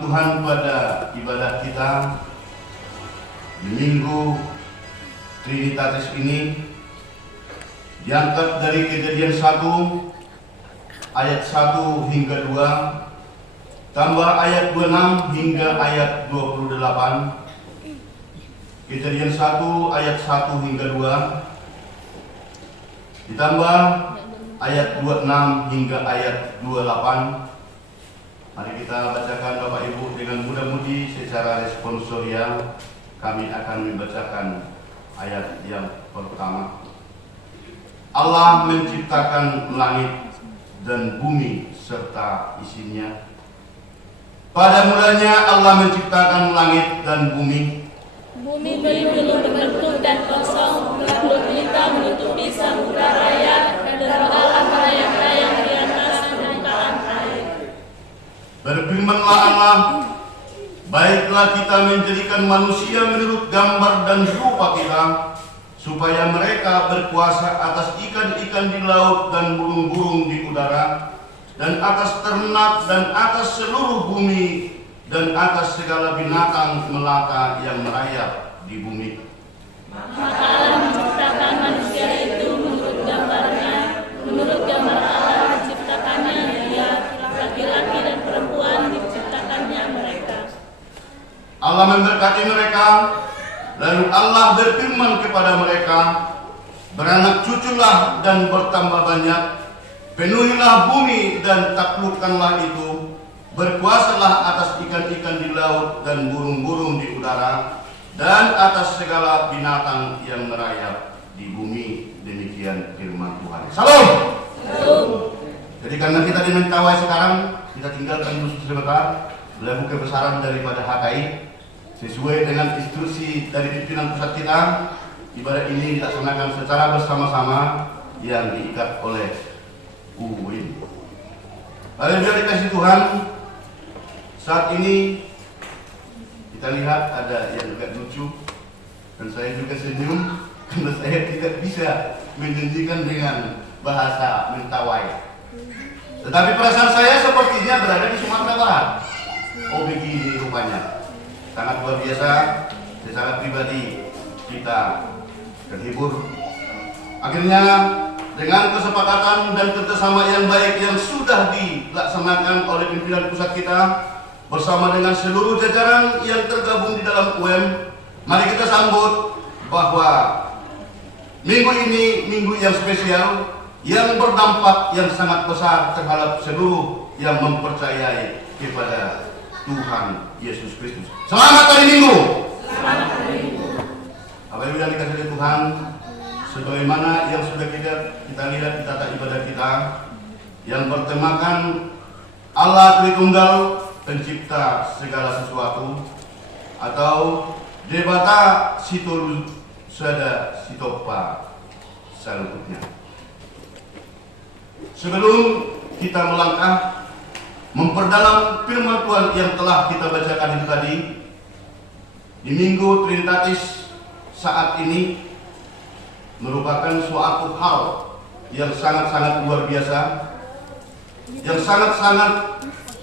Tuhan pada ibadah kita di Minggu Trinitatis ini diangkat dari Kejadian 1 ayat 1 hingga 2 tambah ayat 26 hingga ayat 28. Kejadian 1 ayat 1 hingga 2 ditambah ayat 26 hingga ayat 28. Mari kita bacakan Bapak Ibu dengan mudah-mudi secara responsorial. Kami akan membacakan ayat yang pertama. Allah menciptakan langit dan bumi serta isinya. Pada mulanya Allah menciptakan langit dan bumi. Bumi belum berbentuk dan kosong, lalu kita menutupi samudra raya dan Allah melayang-layang di atas permukaan air. Berfirmanlah Allah, baiklah kita menjadikan manusia menurut gambar dan rupa kita, supaya mereka berkuasa atas ikan-ikan di laut dan burung-burung di udara, dan atas ternak dan atas seluruh bumi, dan atas segala binatang melata yang merayap di bumi. Maka Allah menciptakan manusia itu menurut gambarnya, menurut gambar Allah menciptakannya dia, laki-laki dan perempuan diciptakannya mereka. Allah memberkati mereka, lalu Allah berfirman kepada mereka, beranak cuculah dan bertambah banyak, penuhilah bumi dan taklukkanlah itu, berkuasalah atas ikan-ikan di laut dan burung-burung di udara, dan atas segala binatang yang merayap di bumi. Demikian firman Tuhan. Salam. Jadi karena kita di Mentawai sekarang, kita tinggalkan dulu sebentar lagu kebesaran daripada HKI sesuai dengan instruksi dari pimpinan pusat kita. Ibadah ini dilaksanakan secara bersama-sama yang diikat oleh UIN. Haleluya, dikasih Tuhan. Saat ini kita lihat ada yang agak lucu dan saya juga senyum karena saya tidak bisa menjanjikan dengan bahasa Mentawai. Tetapi perasaan saya sepertinya berada di Sumatera Barat. Oh begini rupanya. Sangat luar biasa. Secara pribadi kita terhibur. Akhirnya dengan kesepakatan dan kerjasama yang baik yang sudah dilaksanakan oleh pimpinan pusat kita bersama dengan seluruh jajaran yang tergabung di dalam UM, mari kita sambut bahwa minggu ini minggu yang spesial yang berdampak yang sangat besar terhadap seluruh yang mempercayai kepada Tuhan Yesus Kristus. Selamat hari Minggu. Selamat hari Minggu. Bapak Ibu yang dikasihi Tuhan, sebagaimana yang sudah kita lihat di tata ibadah kita yang bertemakan Allah Tritunggal, pencipta segala sesuatu, atau Debata Situl Sada Sitopa Salukutnya. Sebelum kita melangkah memperdalam firman Tuhan yang telah kita bacakan itu tadi di Minggu Trinitatis saat ini merupakan suatu hal yang sangat-sangat luar biasa, yang sangat-sangat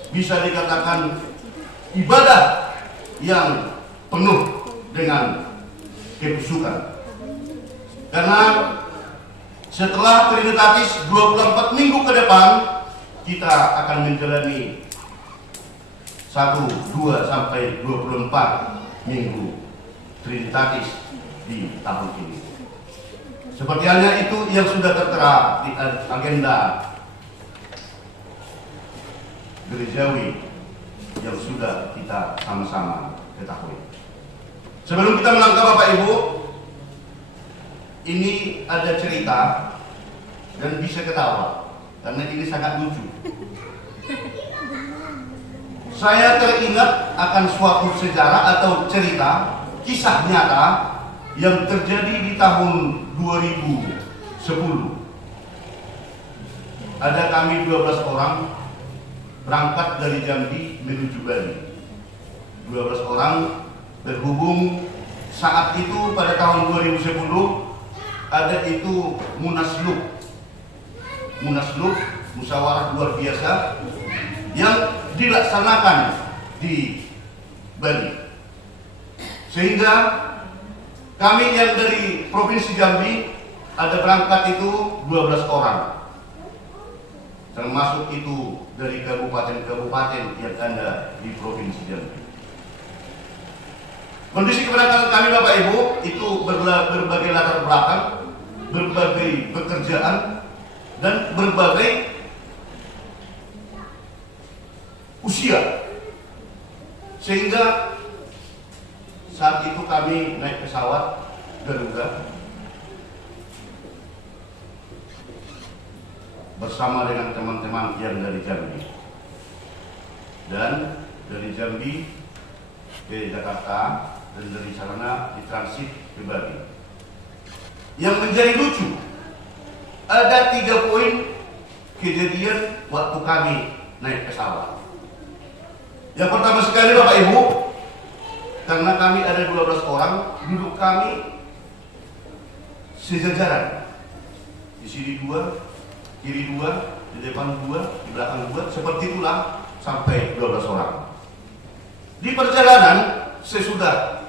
bisa dikatakan ibadah yang penuh dengan kebusukan. Karena setelah Trinitatis 24 minggu ke depan, kita akan menjalani 1, 2, sampai 24 minggu Trinitatis di tahun ini. Seperti halnya itu yang sudah tertera di agenda gerejawi yang sudah kita sama-sama ketahui. Sebelum kita melangkah Bapak Ibu, ini ada cerita dan bisa ketawa karena ini sangat lucu. Saya teringat akan suatu sejarah atau cerita kisah nyata yang terjadi di tahun 2010. Ada kami 12 orang berangkat dari Jambi menuju Bali. 12 orang berhubung saat itu pada tahun 2010 ada itu Munaslup, musyawarah luar biasa yang dilaksanakan di Bali. Sehingga kami yang dari Provinsi Jambi ada berangkat itu 12 orang. Termasuk itu dari kabupaten-kabupaten yang ada di Provinsi Jambi. Kondisi keberangkatan kami Bapak Ibu itu berbagai latar belakang, berbagai pekerjaan, dan berbagai usia. Sehingga saat itu kami naik pesawat Garuda bersama dengan teman-teman yang dari Jambi, dan dari Jambi ke Jakarta, dan dari sana ditransit ke Bali. Yang menjadi lucu, ada 3 poin kejadian waktu kami naik pesawat. Yang pertama sekali Bapak Ibu, karena kami ada 12 orang, duduk kami sejajaran. Di sini 2, kiri 2, di depan 2, di belakang 2, seperti itulah sampai 12 orang. Di perjalanan sesudah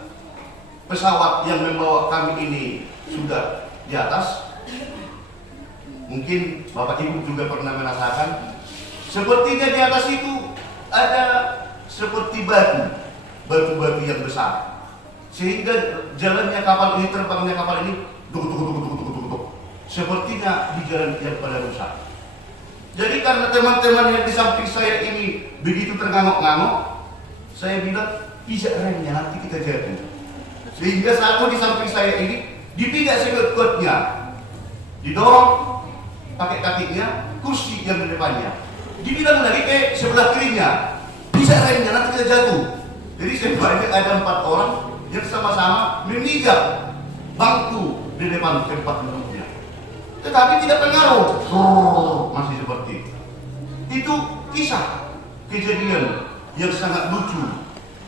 pesawat yang membawa kami ini sudah di atas, mungkin Bapak Ibu juga pernah merasakan, sepertinya di atas itu ada seperti batu-batu yang besar, sehingga jalannya kapal ini, terbangnya kapal ini duk, sepertinya di jalan yang pada rusak. Jadi karena teman-teman yang di samping saya ini begitu terngangok-ngangok, saya bilang pijak remnya nanti kita jatuh. Sehingga satu di samping saya ini dipijak sekuat-kuatnya, didorong pakai kakinya kursi yang di depannya, dibilang lagi ke sebelah kirinya, pijak remnya nanti kita jatuh. Jadi sebanyak ada 4 orang yang sama-sama memijak bangku di depan tempat duduknya, tetapi tidak pengaruh, masih seperti itu. Itu kisah kejadian yang sangat lucu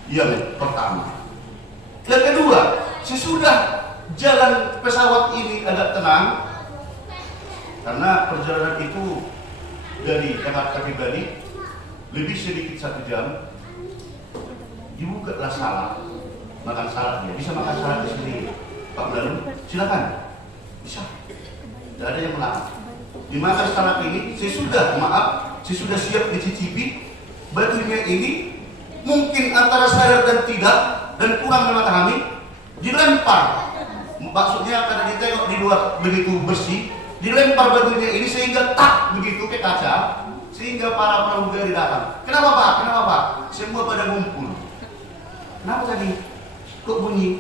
yang pertama. Yang kedua, sesudah jalan pesawat ini agak tenang, karena perjalanan itu dari Jakarta ke Bali lebih sedikit 1 jam. Dibukalah salad, makan saladnya. Bisa makan salad di sini, Pak Belalu, silakan. Bisa, tidak ada yang melarang. Dimakan salad ini, sesudah siap dicicipi, batunya ini mungkin antara sadar dan tidak, dan kurang memahami, dilempar. Maksudnya karena ditengok di luar begitu bersih, dilempar batunya ini sehingga tak begitu ke kaca, sehingga para pramugari datang. Kenapa Pak? Kenapa Pak? Semua pada ngumpul. Kenapa tadi? Kok bunyi?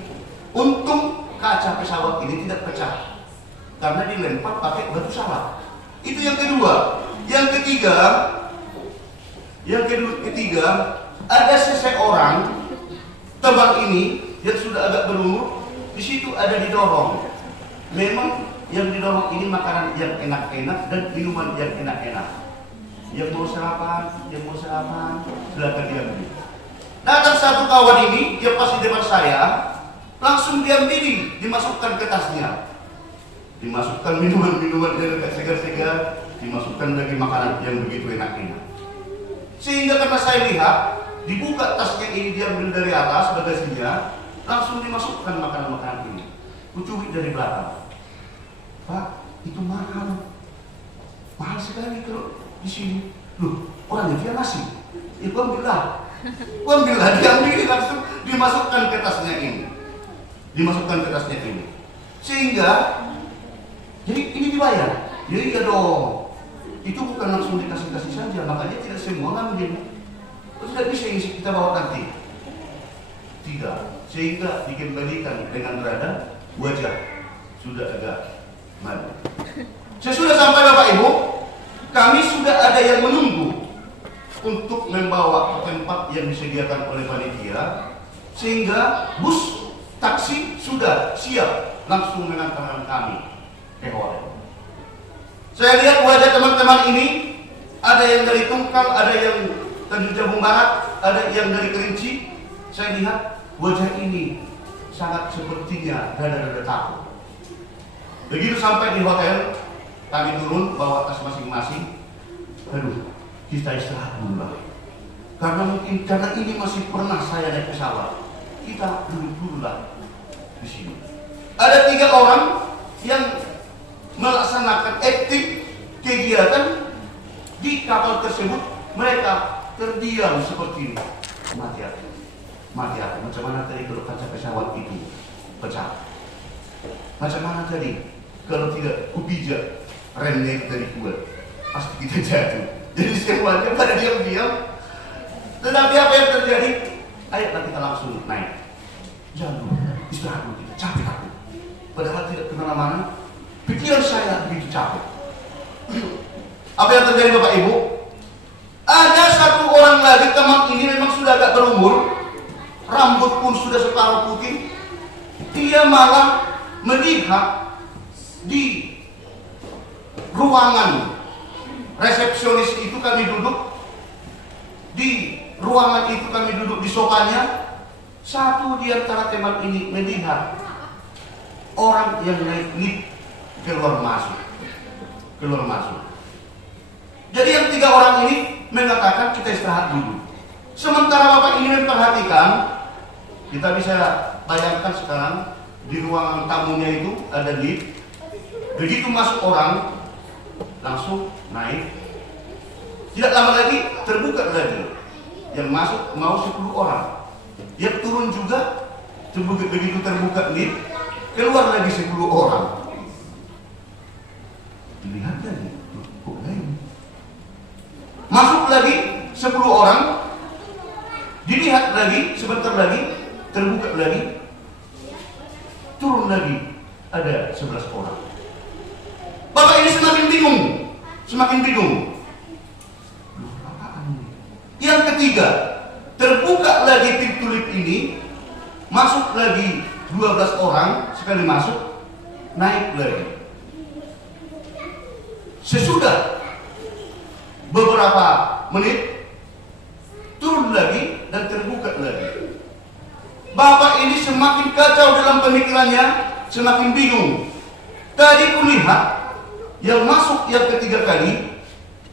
Untung kaca pesawat ini tidak pecah, karena dilempar pakai batu salad. Itu yang kedua. Yang ketiga, ada seseorang teman ini yang sudah agak berumur, di situ ada didorong. Memang yang didorong ini makanan yang enak-enak dan minuman yang enak-enak. Yang mau sarapan, silakan diambil. Datang satu kawan ini, dia pas di depan saya, langsung diambil, dimasukkan ke tasnya. Dimasukkan minuman-minuman yang agak segar-segar, dimasukkan lagi makanan yang begitu enak-enak. Sehingga karena saya lihat, dibuka tasnya ini, diambil dari atas bagasinya, langsung dimasukkan makanan-makanan ini. Kucubit dari belakang. Pak, itu mahal sekali kalau di sini. Loh, orangnya dia ngasih. Itu ambillah, diambil langsung dimasukkan ke tasnya ini. Sehingga, jadi ini dibayar. Jadi iya dong. Itu bukan langsung dikasih-kasih saja, makanya tidak semua ngambil. Tidak bisa kita bawa nanti. Tidak, sehingga dikembalikan dengan berada wajah sudah agak malu. Sesudah sampai Bapak Ibu, kami sudah ada yang menunggu untuk membawa ke tempat yang disediakan oleh panitia, sehingga bus taksi sudah siap langsung mengantarkan kami ke hotel. Saya lihat wajah teman-teman ini, ada yang dari Tungkal, ada yang dari Jambung Barat, ada yang dari Kerinci. Saya lihat wajah ini sangat sepertinya rada-rada takut. Begitu sampai di hotel, kami turun bawa tas masing-masing. Aduh, kita istirahat dulu lah. karena ini masih pernah saya naik pesawat. Kita duduk dulu lah di sini. Ada 3 orang yang melaksanakan aktif kegiatan di kapal tersebut. Mereka terdiam seperti ini. Mati hati. Macam mana tadi kalau kaca pesawat itu pecah? Macam mana tadi kalau tidak kupijak remnya itu tadi kuat? Pasti kita jatuh. Jadi semuanya pada diam-diam. Tetapi apa yang terjadi? Ayolah kita langsung naik. Jangan dulu, istirahat dulu kita, capek aku. Padahal tidak kemana-mana, pikiran saya begitu capek. Apa yang terjadi Bapak Ibu? Ada 1 orang lagi, teman ini memang sudah agak berumur, rambut pun sudah separuh putih. Dia malah melihat di ruangan resepsionis itu kami duduk. Di ruangan itu kami duduk di sofanya. Satu di antara teman ini melihat orang yang naik lift keluar masuk. Jadi yang 3 orang ini mengatakan kita istirahat dulu. Sementara Bapak ini memperhatikan, kita bisa bayangkan sekarang di ruangan tamunya itu ada lift. Begitu masuk orang, langsung naik. Tidak lama lagi terbuka lagi. Yang masuk mau 10 orang. Yang turun juga, begitu terbuka lift, keluar lagi 10 orang. Dilihat lagi, kok lain. Masuk lagi 10 orang, dilihat lagi, sebentar lagi, terbuka lagi, turun lagi, ada 11 orang. Bapak ini semakin bingung. Yang ketiga, terbuka lagi pintu lift ini, masuk lagi 12 orang, sekali masuk, naik lagi. Sesudah beberapa menit, turun lagi dan terbuka lagi. Bapak ini semakin kacau dalam pemikirannya, semakin bingung. Tadi kulihat yang masuk yang ketiga kali,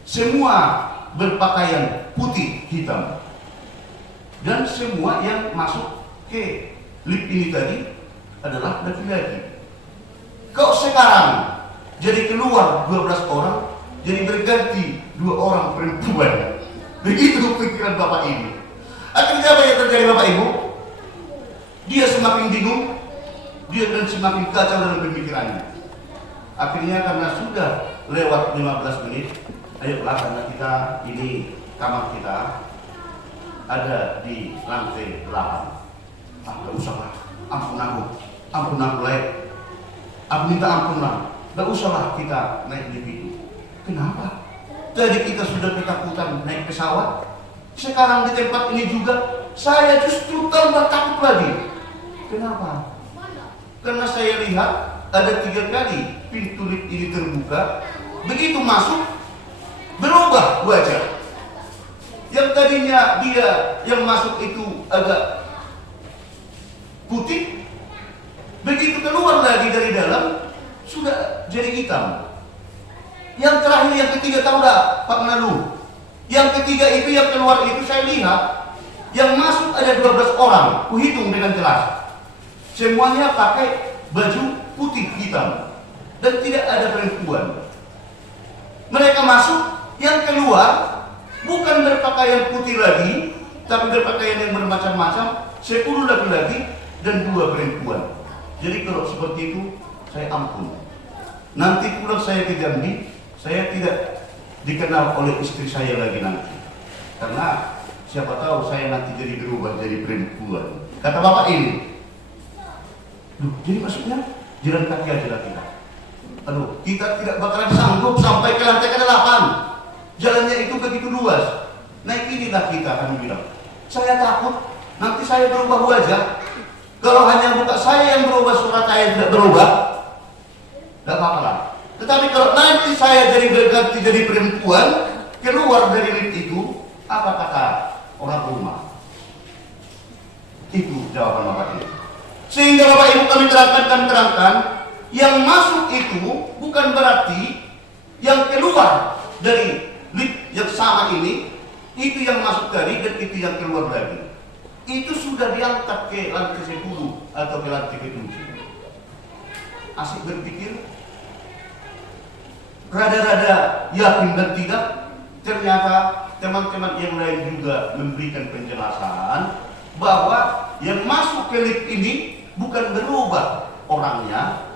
semua berpakaian putih hitam. Dan semua yang masuk ke lift ini tadi adalah laki-laki. Kok sekarang jadi keluar 12 orang, jadi berganti 2 orang perempuan? Begitu pikiran Bapak ini. Akhirnya apa yang terjadi Bapak Ibu? Dia semakin bingung, dia dan semakin kacau dalam pemikirannya. Akhirnya karena sudah lewat 15 menit, ayolah karena kita ini kamar kita ada di lantai 8. Gak usah lah, ampun aku lain. Aku minta ampun lah, gak usah lah kita naik lift itu. Kenapa? Tadi kita sudah ketakutan naik pesawat, sekarang di tempat ini juga saya justru tambah takut lagi. Kenapa? Karena saya lihat ada 3 kali pintu lift ini terbuka, begitu masuk berubah wajah. Yang tadinya dia yang masuk itu agak putih, begitu keluar lagi dari dalam sudah jadi hitam. Yang terakhir yang ketiga, tahu tak Pak Menalu? Yang ketiga itu yang keluar itu saya lihat yang masuk ada 12 orang, kuhitung dengan jelas. Semuanya pakai baju putih hitam dan tidak ada perempuan. Mereka masuk, yang keluar bukan berpakaian putih lagi, tapi berpakaian yang bermacam-macam, 10 laki-laki dan 2 perempuan. Jadi kalau seperti itu, saya ampun. Nanti pulang saya ke Jambi, saya tidak dikenal oleh istri saya lagi nanti. Karena siapa tahu saya nanti jadi berubah jadi perempuan. Kata Bapak ini, jadi maksudnya jalan kaki aja lah kita. Kita tidak bakalan sanggup sampai ke lantai ke-8. Jalannya itu begitu luas. Naik inilah kita, kami bilang. Saya takut nanti saya berubah wajah. Kalau hanya buka saya yang berubah, surat saya tidak berubah, tidak apa-apa lah. Tetapi kalau nanti saya jadi berganti jadi perempuan, keluar dari lift itu, apa kata orang rumah? Itu jawaban Bapak ini. Sehingga Bapak Ibu kami terangkan, yang masuk itu bukan berarti yang keluar dari lift yang sama ini Itu yang masuk tadi dan itu yang keluar lagi. Itu sudah diangkat ke lantai 10 atau ke lantai ke-7. Asik berpikir? Rada-rada yakin dan tidak? Ternyata teman-teman yang lain juga memberikan penjelasan bahwa yang masuk ke lift ini bukan berubah orangnya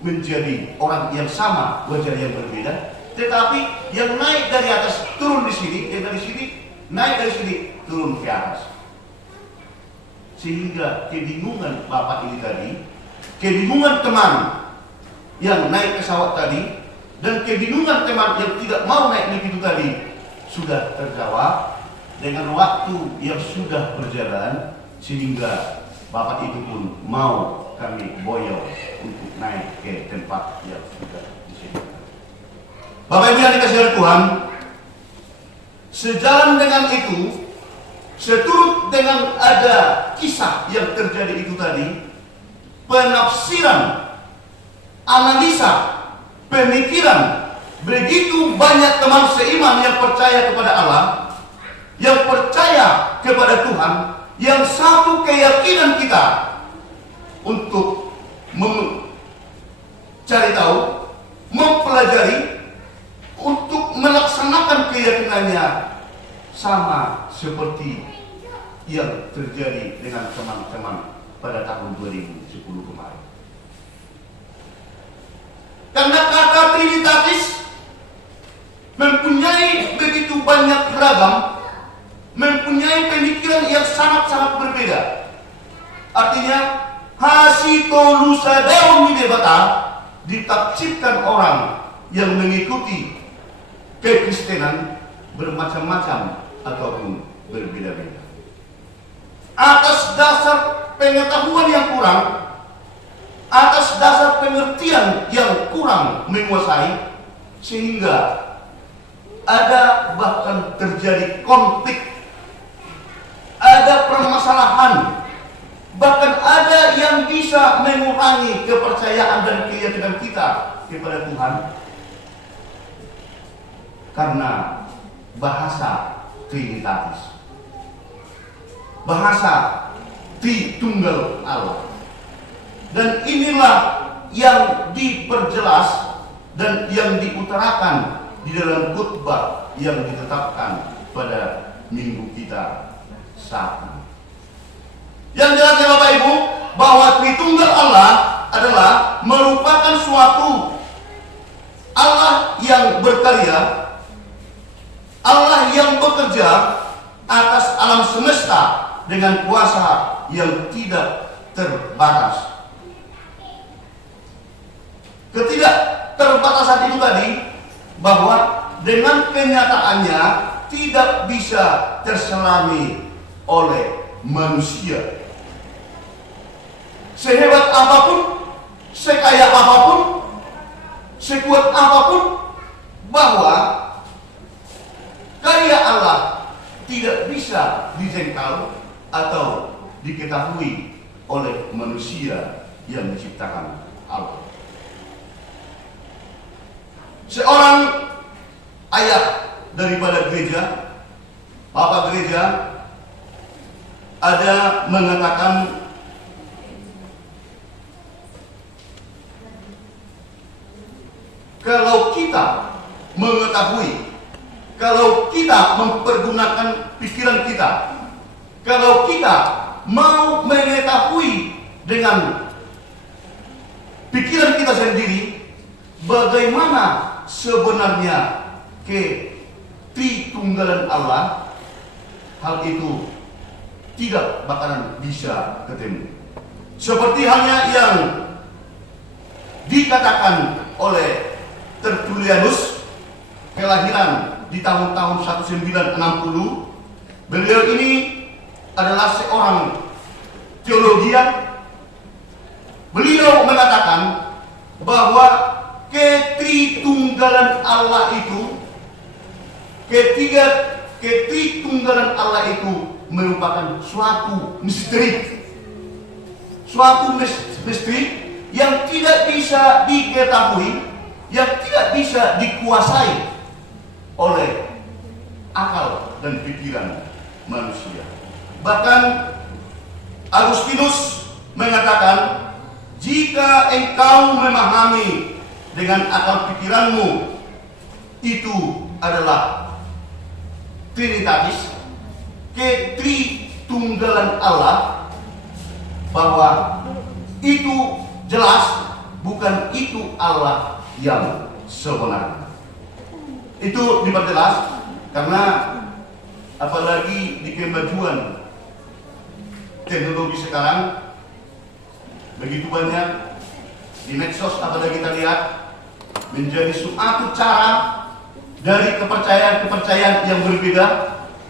menjadi orang yang sama, wajah yang berbeda, tetapi yang naik dari atas turun di sini, yang dari sini naik dari sini turun ke atas. Sehingga kebingungan bapak ini tadi, kebingungan teman yang naik pesawat tadi, dan kebingungan teman yang tidak mau naik lift itu tadi sudah terjawab dengan waktu yang sudah berjalan, sehingga bapak itu pun mau kami boyong untuk naik ke tempat yang sudah disediakan. Bapak Ibu yang dikasihi oleh Tuhan, sejalan dengan itu, seturut dengan ada kisah yang terjadi itu tadi, penafsiran, analisa, pemikiran begitu banyak teman seiman yang percaya kepada Allah, yang percaya kepada Tuhan, yang satu keyakinan kita untuk mencari tahu, mempelajari, untuk melaksanakan keyakinannya sama seperti yang terjadi dengan teman-teman pada tahun 2010 kemarin. Karena kata Trinitatis mempunyai begitu banyak ragam, mempunyai pemikiran yang sangat-sangat berbeda. Artinya, hasitolusa deum midebata ditafsirkan orang yang mengikuti kekristenan bermacam-macam ataupun berbeda-beda. Atas dasar pengetahuan yang kurang, atas dasar pengertian yang kurang menguasai, sehingga ada bahkan terjadi konflik, ada permasalahan, bahkan ada yang bisa mengurangi kepercayaan dan keyakinan kita kepada Tuhan karena bahasa Trinitatis, bahasa Tritunggal Allah. Dan inilah yang diperjelas dan yang diutarakan di dalam khutbah yang ditetapkan pada minggu kita saat ini. Yang jelas ya Bapak Ibu, bahwa Tritunggal Allah adalah merupakan suatu Allah yang berkarya, Allah yang bekerja atas alam semesta dengan kuasa yang tidak terbatas. Ketidakterbatasan itu tadi, bahwa dengan kenyataannya tidak bisa terselami oleh manusia. Sehebat apapun, sekaya apapun, sekuat apapun, bahwa karya Allah tidak bisa dijangkau atau diketahui oleh manusia yang diciptakan Allah. Seorang ayah daripada gereja, Bapak gereja, ada mengatakan kalau kita mengetahui, kalau kita mempergunakan pikiran kita, kalau kita mau mengetahui dengan pikiran kita sendiri bagaimana sebenarnya ketritunggalan Allah, hal itu tidak bakalan bisa ketemu. Seperti halnya yang dikatakan oleh Tertullianus, kelahiran di tahun-tahun 1960. Beliau ini adalah seorang teologian. Beliau mengatakan bahwa ketritunggalan Allah itu, ketritunggalan Allah itu merupakan suatu misteri. Suatu misteri yang tidak bisa diketahui, yang tidak bisa dikuasai oleh akal dan pikiran manusia. Bahkan Agustinus mengatakan, jika engkau memahami dengan akal pikiranmu itu adalah Trinitatis, ketritunggalan Allah, bahwa itu jelas bukan itu Allah yang sebenarnya. Itu diperjelas karena apalagi di kemajuan teknologi sekarang begitu banyak di medsos, apalagi kita lihat menjadi suatu cara dari kepercayaan-kepercayaan yang berbeda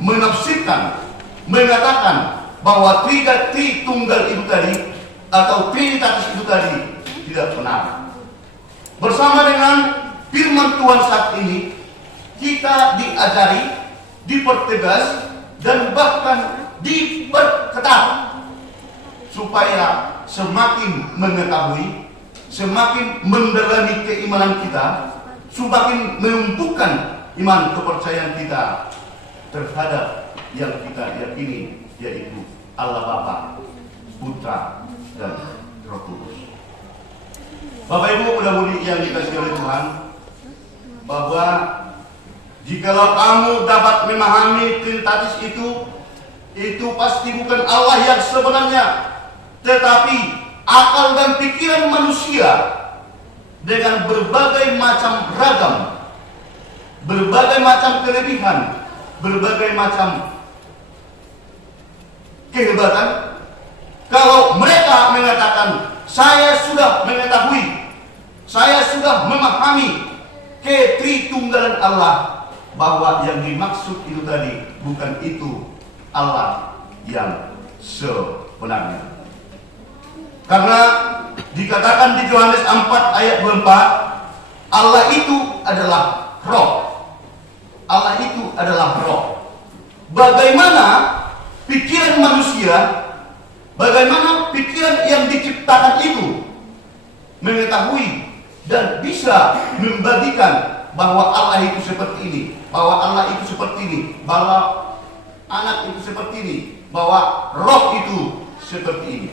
menafsirkan, mengatakan bahwa Tritunggal itu tadi atau Trinitatis itu tadi tidak benar. Bersama dengan firman Tuhan saat ini, kita diajari, dipertegas, dan bahkan diperketat supaya semakin mengetahui, semakin mendalami keimanan kita, semakin menumbuhkan iman kepercayaan kita terhadap yang kita yakini, yaitu Allah Bapa, Putra, dan Roh Kudus. Bapak Ibu mudah-mudahan yang dikasihi oleh Tuhan, bahwa jikalau kamu dapat memahami Trinitatis itu pasti bukan Allah yang sebenarnya, tetapi akal dan pikiran manusia dengan berbagai macam ragam, berbagai macam kelebihan, berbagai macam kehebatan. Kalau mereka mengatakan, saya sudah mengetahui, saya sudah memahami ketritunggalan Allah, bahwa yang dimaksud itu tadi bukan itu Allah yang sebenarnya. Karena dikatakan di Yohanes 4 ayat 24, Allah itu adalah roh. Allah itu adalah roh. Bagaimana pikiran manusia, bagaimana pikiran yang diciptakan itu mengetahui dan bisa membagikan bahwa Allah itu seperti ini, bahwa Allah itu seperti ini, bahwa anak itu seperti ini, bahwa roh itu seperti ini.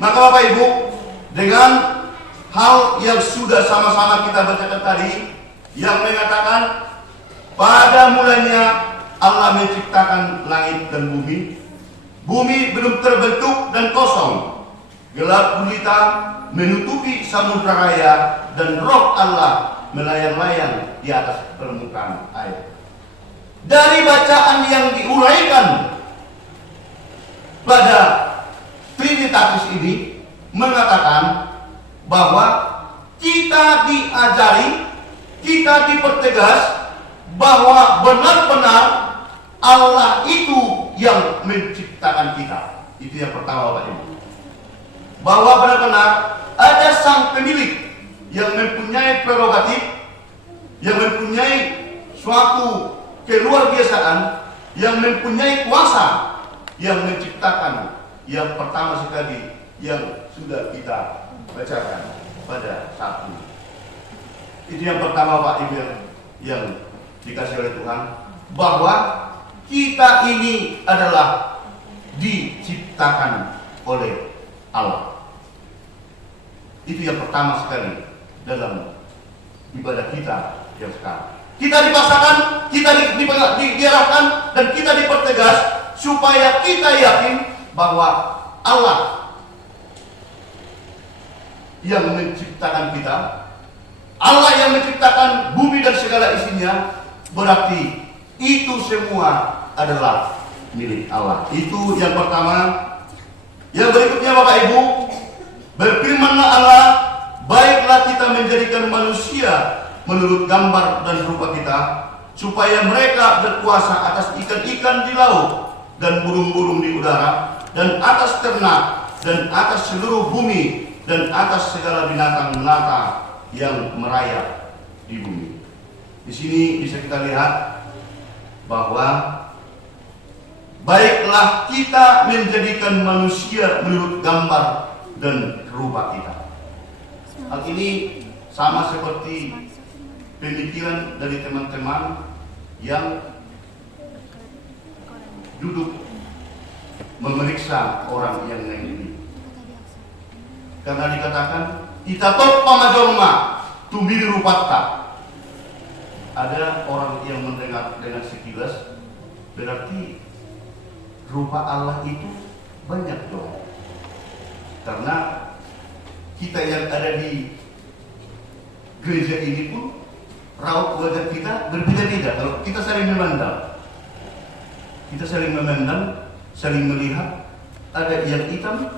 Maka Bapak Ibu, dengan hal yang sudah sama-sama kita bacakan tadi, yang mengatakan pada mulanya Allah menciptakan langit dan bumi. Bumi belum terbentuk dan kosong, gelap gulita menutupi samudra raya, dan roh Allah melayang-layang di atas permukaan air. Dari bacaan yang diuraikan pada Trinitatis ini mengatakan bahwa kita diajari, kita dipertegas bahwa benar-benar Allah itu yang menciptakan kita. Itu yang pertama Bapak Ibu. Bahwa benar-benar ada sang pemilik yang mempunyai prerogatif, yang mempunyai suatu keluarbiasaan, yang mempunyai kuasa, yang menciptakan yang pertama sekali yang sudah kita bacakan pada saat ini. Itu yang pertama Pak Ibu yang dikasih oleh Tuhan, bahwa kita ini adalah diciptakan oleh Allah. Itu yang pertama sekali dalam ibadah kita yang sekarang. Kita dipaksakan, kita diarahkan, dan kita dipertegas supaya kita yakin bahwa Allah yang menciptakan kita, Allah yang menciptakan bumi dan segala isinya, berarti itu semua adalah milik Allah. Itu yang pertama. Yang berikutnya Bapak Ibu, berfirmanlah Allah, baiklah kita menjadikan manusia menurut gambar dan rupa kita, supaya mereka berkuasa atas ikan-ikan di laut dan burung-burung di udara, dan atas ternak, dan atas seluruh bumi, dan atas segala binatang melata yang merayap di bumi. Di sini bisa kita lihat bahwa baiklah kita menjadikan manusia menurut gambar dan rupa kita. Hal ini sama seperti pemikiran dari teman-teman yang duduk memeriksa orang yang lain ini. Karena dikatakan kita top pamajorma tumiru patta. Ada orang yang mendengar dengan sekilas, berarti rupa Allah itu banyak dong. Karena kita yang ada di gereja ini pun raut wajah kita berbeda-beda. Kalau kita saling memandang, saling melihat, ada yang hitam,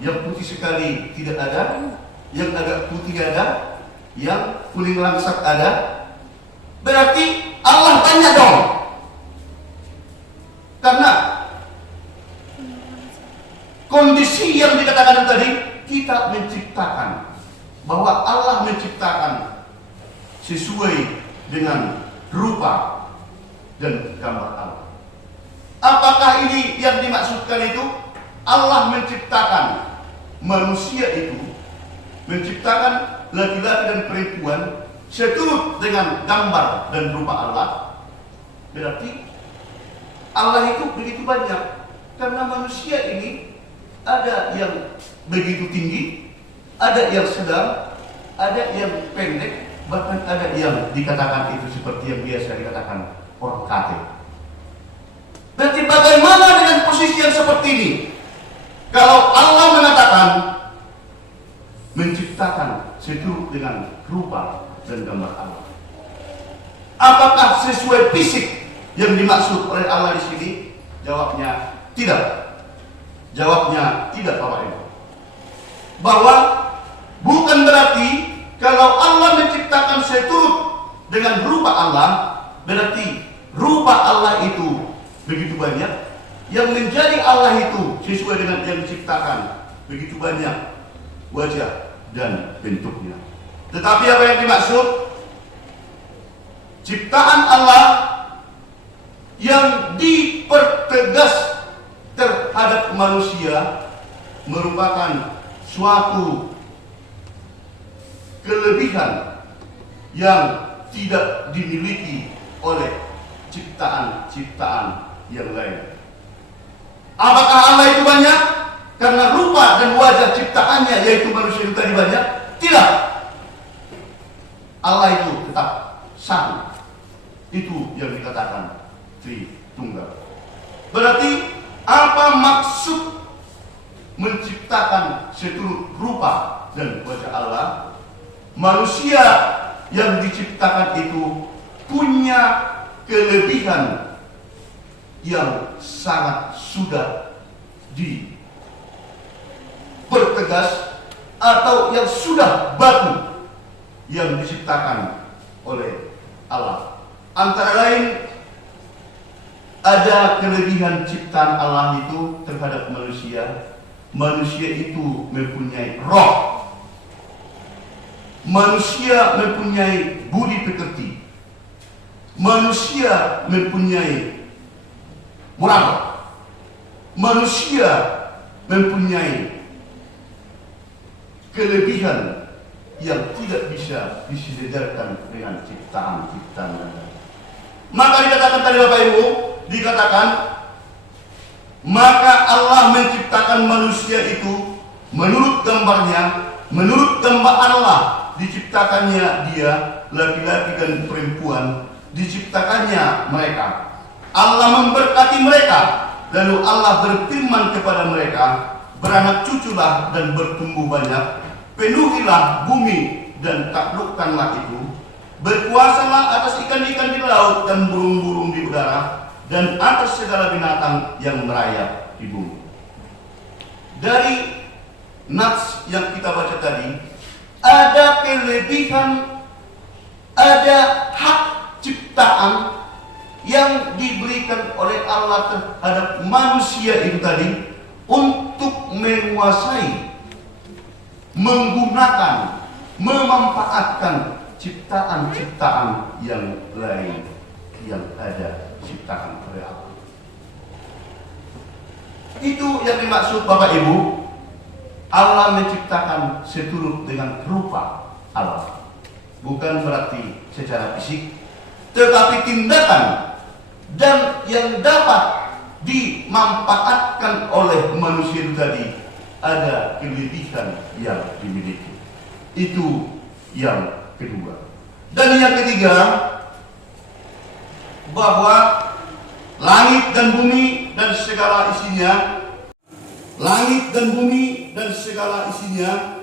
yang putih sekali tidak ada, yang agak putih ada, yang kuning langsat ada. Berarti Allah banyak dong. Karena kondisi yang dikatakan tadi, kita menciptakan, bahwa Allah menciptakan sesuai dengan rupa dan gambar Allah. Apakah ini yang dimaksudkan itu? Allah menciptakan manusia itu, menciptakan laki-laki dan perempuan seturut dengan gambar dan rupa Allah. Berarti Allah itu begitu banyak. Karena manusia ini ada yang begitu tinggi, ada yang sedang, ada yang pendek, bahkan ada yang dikatakan itu seperti yang biasa dikatakan orang kate. Berarti bagaimana dengan posisi yang seperti ini? Kalau Allah mengatakan menciptakan seturut dengan rupa dan gambar Allah, apakah sesuai fisik yang dimaksud oleh Allah di sini? Jawabnya tidak. Jawabnya tidak, Bapak Ibu. Bahwa bukan berarti kalau Allah menciptakan seturut dengan rupa Allah, berarti rupa Allah itu begitu banyak, yang menjadi Allah itu sesuai dengan yang diciptakan begitu banyak wajah dan bentuknya. Tetapi apa yang dimaksud? Ciptaan Allah yang dipertegas terhadap manusia merupakan suatu kelebihan yang tidak dimiliki oleh ciptaan-ciptaan yang lain. Apakah Allah itu banyak karena rupa dan wajah ciptaannya, yaitu manusia itu tadi banyak? Tidak. Allah itu tetap satu. Itu yang dikatakan Tritunggal. Berarti apa maksud menciptakan seturut rupa dan wajah Allah? Manusia yang diciptakan itu punya kelebihan yang sangat sudah dipertegas atau yang sudah baku yang diciptakan oleh Allah. Antara lain, ada kelebihan ciptaan Allah itu terhadap manusia. Manusia itu mempunyai roh. Manusia mempunyai budi pekerti. Manusia mempunyai moral. Manusia mempunyai kelebihan yang tidak bisa disedarkan dengan ciptaan-ciptaan lain. Maka dikatakan tadi Bapak Ibu, dikatakan maka Allah menciptakan manusia itu menurut gambarnya, menurut gambar Allah diciptakannya dia, laki-laki dan perempuan, diciptakannya mereka. Allah memberkati mereka, lalu Allah berfirman kepada mereka, beranak cuculah dan bertumbuh banyak, penuhilah bumi dan taklukkanlah itu, berkuasalah atas ikan-ikan di laut dan burung-burung di udara, dan atas segala binatang yang merayap di bumi. Dari nats yang kita baca tadi, ada kelebihan, ada hak ciptaan yang diberikan oleh Allah terhadap manusia itu tadi untuk menguasai, menggunakan, memanfaatkan ciptaan-ciptaan yang lain yang ada ciptaan oleh Allah. Itu yang dimaksud Bapak Ibu, Allah menciptakan seturut dengan rupa Allah. Bukan berarti secara fisik, tetapi tindakan dan yang dapat dimanfaatkan oleh manusia itu tadi, ada kelebihan yang dimiliki. Itu yang kedua. Dan yang ketiga, bahwa langit dan bumi dan segala isinya, langit dan bumi dan segala isinya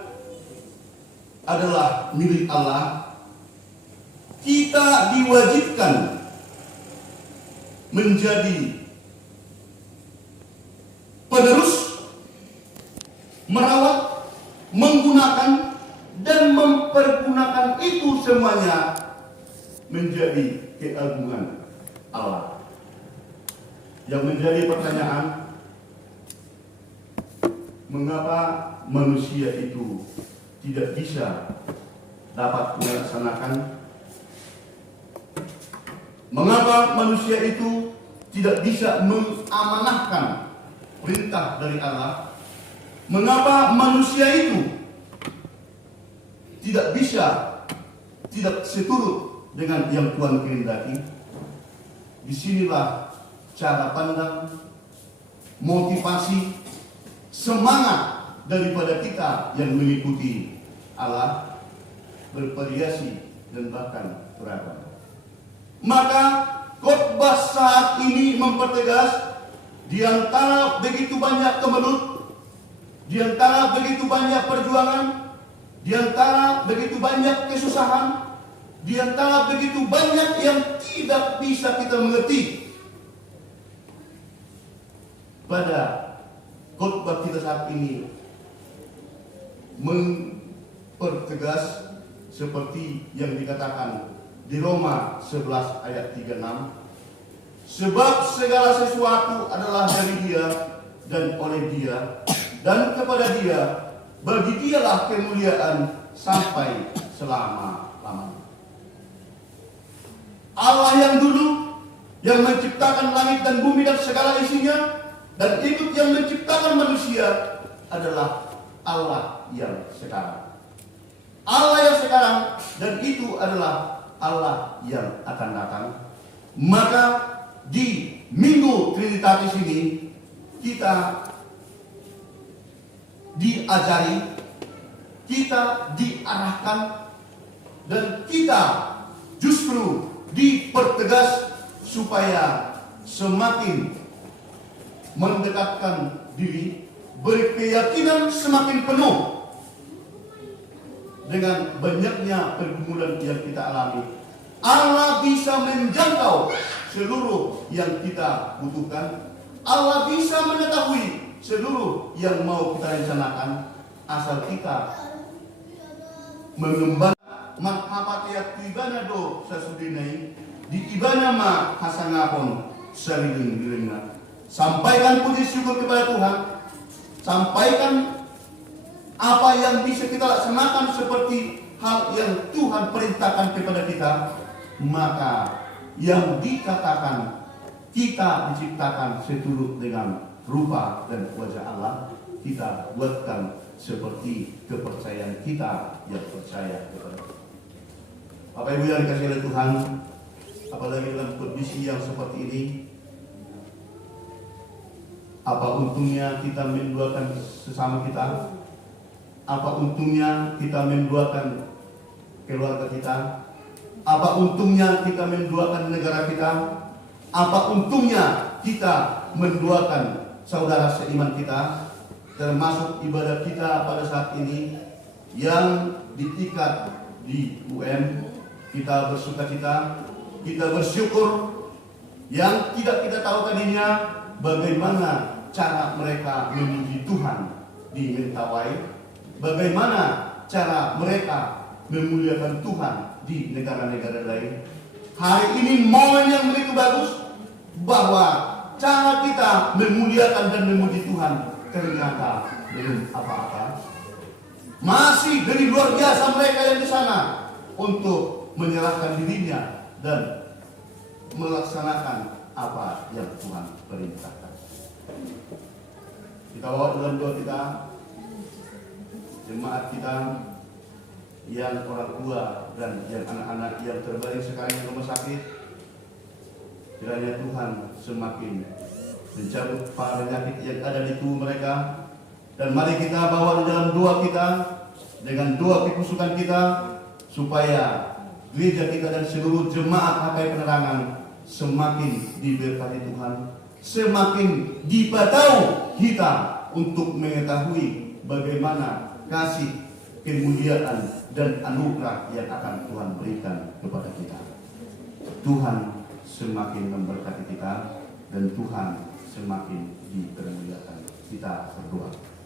adalah milik Allah. Kita diwajibkan menjadi penerus, merawat, menggunakan, dan mempergunakan itu semuanya menjadi keagungan Allah. Yang menjadi pertanyaan, mengapa manusia itu tidak bisa dapat melaksanakan? Mengapa manusia itu tidak bisa mengamanahkan perintah dari Allah? Mengapa manusia itu tidak bisa, tidak seturut dengan yang Tuhan kehendaki? Disinilah cara pandang, motivasi, semangat daripada kita yang mengikuti Allah bervariasi dan bahkan beragam. Maka khotbah saat ini mempertegas, di antara begitu banyak kemelut, di antara begitu banyak perjuangan, di antara begitu banyak kesusahan, di antara begitu banyak yang tidak bisa kita mengerti, pada khotbah kita saat ini mempertegas seperti yang dikatakan di Roma 11 ayat 36, sebab segala sesuatu adalah dari Dia dan oleh Dia dan kepada Dia, bagi Dialah kemuliaan sampai selama-lamanya. Allah yang dulu, yang menciptakan langit dan bumi dan segala isinya, dan ikut yang menciptakan manusia, adalah Allah yang sekarang. Allah yang sekarang, dan itu adalah Allah yang akan datang. Maka di Minggu Trinitatis ini kita diajari, kita diarahkan, dan kita justru dipertegas supaya semakin mendekatkan diri, berkeyakinan semakin penuh dengan banyaknya pergumulan yang kita alami. Allah bisa menjangkau seluruh yang kita butuhkan. Allah bisa mengetahui seluruh yang mau kita rencanakan, asal kita mengembangkan manfaat ibana do sasudinai di ibana ma hasangapon sariling direngat. Sampaikan puji syukur kepada Tuhan, sampaikan apa yang bisa kita laksanakan seperti hal yang Tuhan perintahkan kepada kita. Maka yang dikatakan kita diciptakan seturut dengan rupa dan wajah Allah, kita buatkan seperti kepercayaan kita yang percaya kepada Tuhan. Bapak Ibu yang dikasihi oleh Tuhan, apalagi dalam kondisi yang seperti ini, apa untungnya kita mendoakan sesama kita? Apa untungnya kita mendoakan keluarga kita? Apa untungnya kita mendoakan negara kita? Apa untungnya kita mendoakan saudara seiman kita? Termasuk ibadah kita pada saat ini yang diikat di UN. Kita bersukacita, kita bersyukur. Yang tidak kita tahu tadinya bagaimana cara mereka memuji Tuhan di Mentawai, bagaimana cara mereka memuliakan Tuhan di negara-negara lain. Hari ini momen yang begitu bagus bahwa cara kita memuliakan dan memuji Tuhan ternyata belum apa-apa. Masih dari luar biasa mereka yang di sana untuk menyerahkan dirinya dan melaksanakan apa yang Tuhan perintahkan. Kita bawa dalam doa kita, jemaat kita yang orang tua dan yang anak-anak yang terbaring sekarang di rumah sakit, kiranya Tuhan semakin mencabut para penyakit yang ada di tubuh mereka. Dan mari kita bawa di dalam doa kita, dengan doa kekusukan kita, supaya gereja kita dan seluruh jemaat HKI Penerangan semakin diberkati Tuhan, semakin dipatau kita untuk mengetahui bagaimana kasih, kemuliaan, dan anugerah yang akan Tuhan berikan kepada kita. Tuhan semakin memberkati kita dan Tuhan semakin dipermuliakan. Kita berdoa.